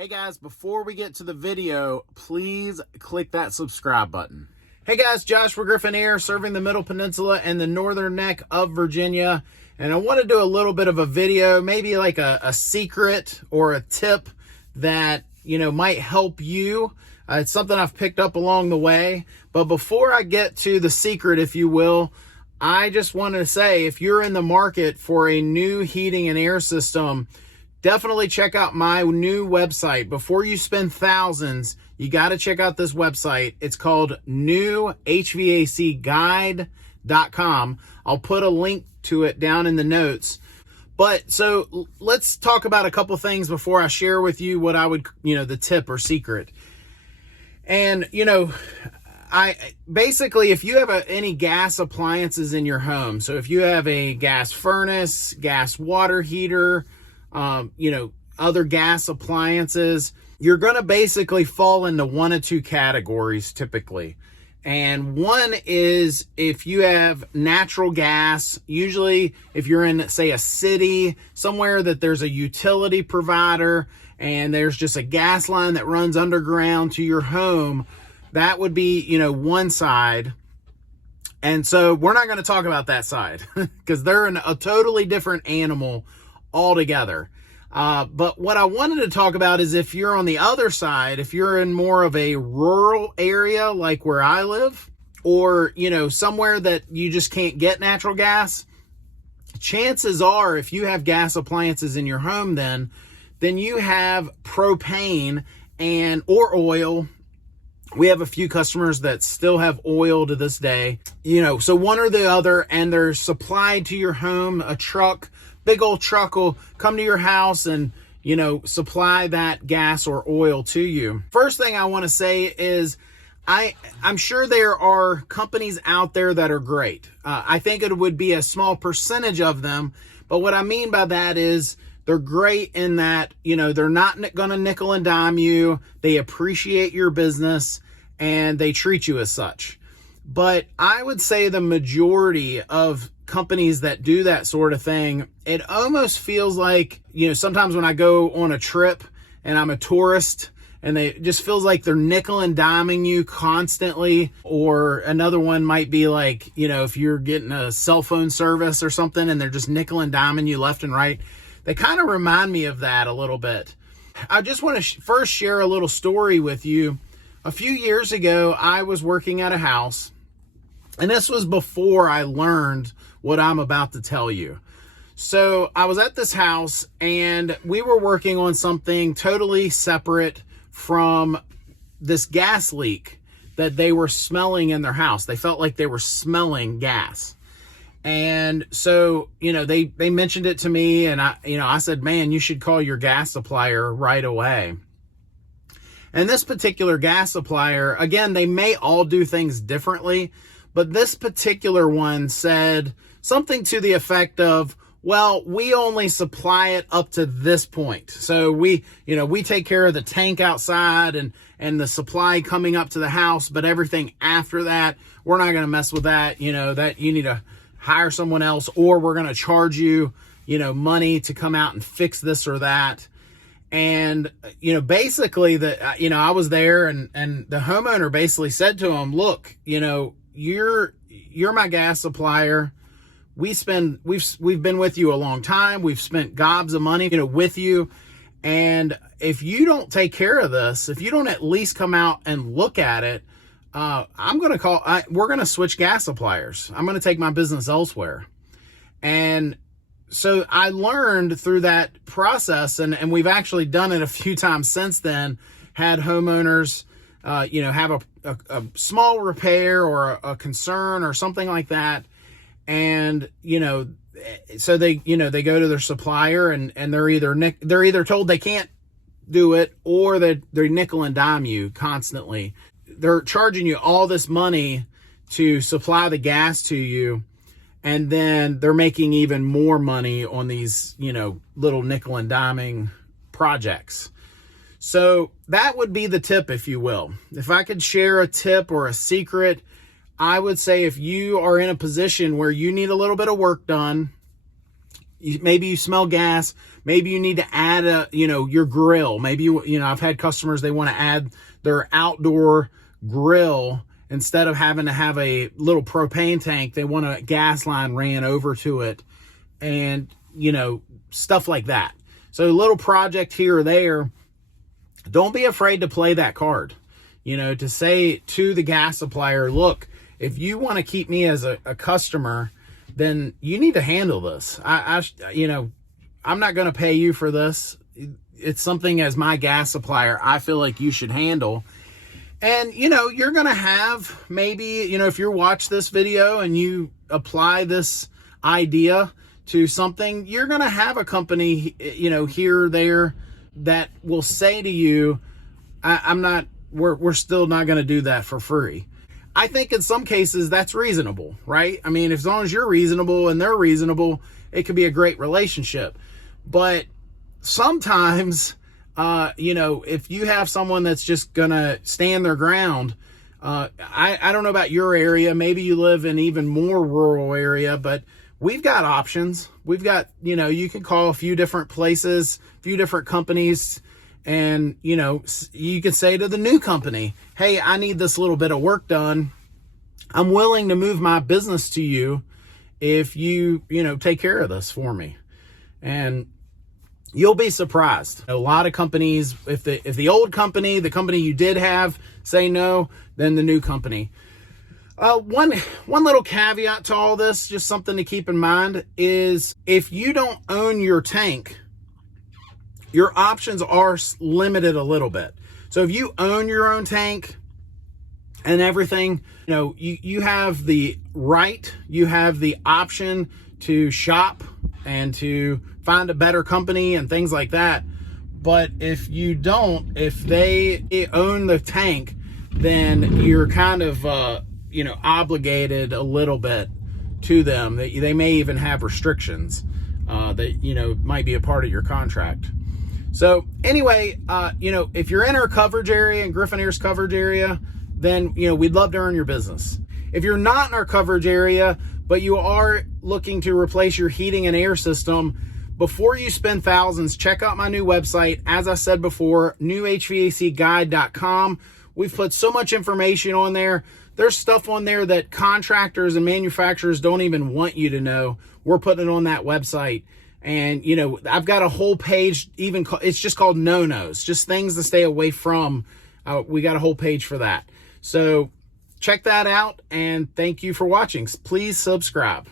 Hey guys, before we get to the video, please click that subscribe button. Hey guys, Joshua Griffin here, serving the Middle Peninsula and the Northern Neck of Virginia. And I want to do a little bit of a video, maybe like a secret or a tip that, might help you. It's something I've picked up along the way. But before I get to the secret, if you will, I just want to say, if you're in the market for a new heating and air system, definitely check out my new website. Before you spend thousands, you got to check out this website. It's called newhvacguide.com. I'll put a link to it down in the notes. But so let's talk about a couple things before I share with you what I would, the tip or secret. And, I basically, if you have any gas appliances in your home, so if you have a gas furnace, gas water heater, other gas appliances, you're going to basically fall into one of two categories typically. And one is if you have natural gas, usually if you're in, say, a city, somewhere that there's a utility provider and there's just a gas line that runs underground to your home, that would be, one side. And so we're not going to talk about that side because they're a totally different animal altogether. But what I wanted to talk about is if you're on the other side, if you're in more of a rural area like where I live, or, somewhere that you just can't get natural gas, chances are if you have gas appliances in your home, then you have propane or oil. We have a few customers that still have oil to this day, so one or the other, and they're supplied to your home. A truck, big old truck will come to your house and, supply that gas or oil to you. First thing I want to say is I'm sure there are companies out there that are great. I think it would be a small percentage of them. But what I mean by that is they're great in that, they're not going to nickel and dime you. They appreciate your business and they treat you as such. But I would say the majority of companies that do that sort of thing, it almost feels like, sometimes when I go on a trip and I'm a tourist and it just feels like they're nickel and diming you constantly. Or another one might be like, if you're getting a cell phone service or something and they're just nickel and diming you left and right. They kind of remind me of that a little bit. I just want to first share a little story with you. A few years ago, I was working at a house, and this was before I learned what I'm about to tell you. So I was at this house, and we were working on something totally separate from this gas leak that they were smelling in their house. They felt like they were smelling gas. And so, they mentioned it to me, and I said, man, you should call your gas supplier right away. And this particular gas supplier, again, they may all do things differently, but this particular one said something to the effect of, well, we only supply it up to this point. So we take care of the tank outside and the supply coming up to the house, but everything after that, we're not going to mess with that. That you need to hire someone else, or we're going to charge you, money to come out and fix this or that. And, basically I was there and the homeowner basically said to him, look, you're my gas supplier. We've been with you a long time. We've spent gobs of money, with you. And if you don't take care of this, if you don't at least come out and look at it, we're going to switch gas suppliers. I'm going to take my business elsewhere. And so I learned through that process, and we've actually done it a few times since then, had homeowners, have a small repair or a concern or something like that. And, so they go to their supplier and they're either told they can't do it, or they nickel and dime you constantly. They're charging you all this money to supply the gas to you, and then they're making even more money on these, little nickel and diming projects. So that would be the tip, if you will. If I could share a tip or a secret, I would say if you are in a position where you need a little bit of work done, maybe you smell gas. Maybe you need to add your grill. Maybe, I've had customers, they want to add their outdoor grill. Instead of having to have a little propane tank, they want a gas line ran over to it, and, stuff like that. So a little project here or there. Don't be afraid to play that card, to say to the gas supplier, look, if you want to keep me as a customer, then you need to handle this. I'm not going to pay you for this. It's something as my gas supplier, I feel like you should handle. And, you're going to have maybe, if you watch this video and you apply this idea to something, you're going to have a company, here or there that will say to you, we're still not going to do that for free. I think in some cases that's reasonable, right? I mean, as long as you're reasonable and they're reasonable, it could be a great relationship. But sometimes, if you have someone that's just going to stand their ground, I don't know about your area. Maybe you live in even more rural area, but we've got options. We've got, you can call a few different places, a few different companies, and, you can say to the new company, hey, I need this little bit of work done. I'm willing to move my business to you if you, take care of this for me. And you'll be surprised. A lot of companies, if the old company, the company you did have, say no, then the new company. One little caveat to all this, just something to keep in mind, is if you don't own your tank, your options are limited a little bit. So if you own your own tank and everything, you have the right, you have the option to shop and to find a better company and things like that. But if you don't, if they own the tank, then you're kind of, obligated a little bit to them. They may even have restrictions that, might be a part of your contract. So anyway, if you're in our coverage area, in Griffin Air's coverage area, then, we'd love to earn your business. If you're not in our coverage area, but you are looking to replace your heating and air system, before you spend thousands, check out my new website. As I said before, newhvacguide.com. We've put so much information on there. There's stuff on there that contractors and manufacturers don't even want you to know. We're putting it on that website. And, I've got a whole page, it's just called no-nos, just things to stay away from. We got a whole page for that. So check that out, and thank you for watching. Please subscribe.